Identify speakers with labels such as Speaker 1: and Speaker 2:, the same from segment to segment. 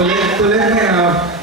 Speaker 1: So let, so let me uh,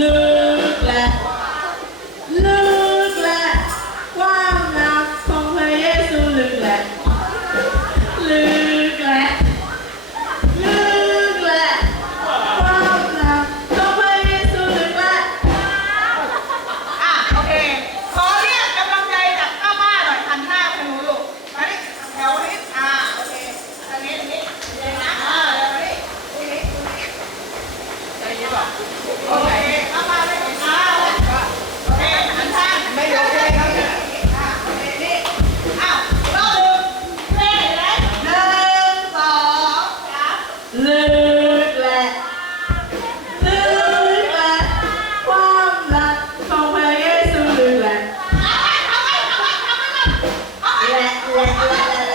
Speaker 2: ลึ
Speaker 3: Yeah.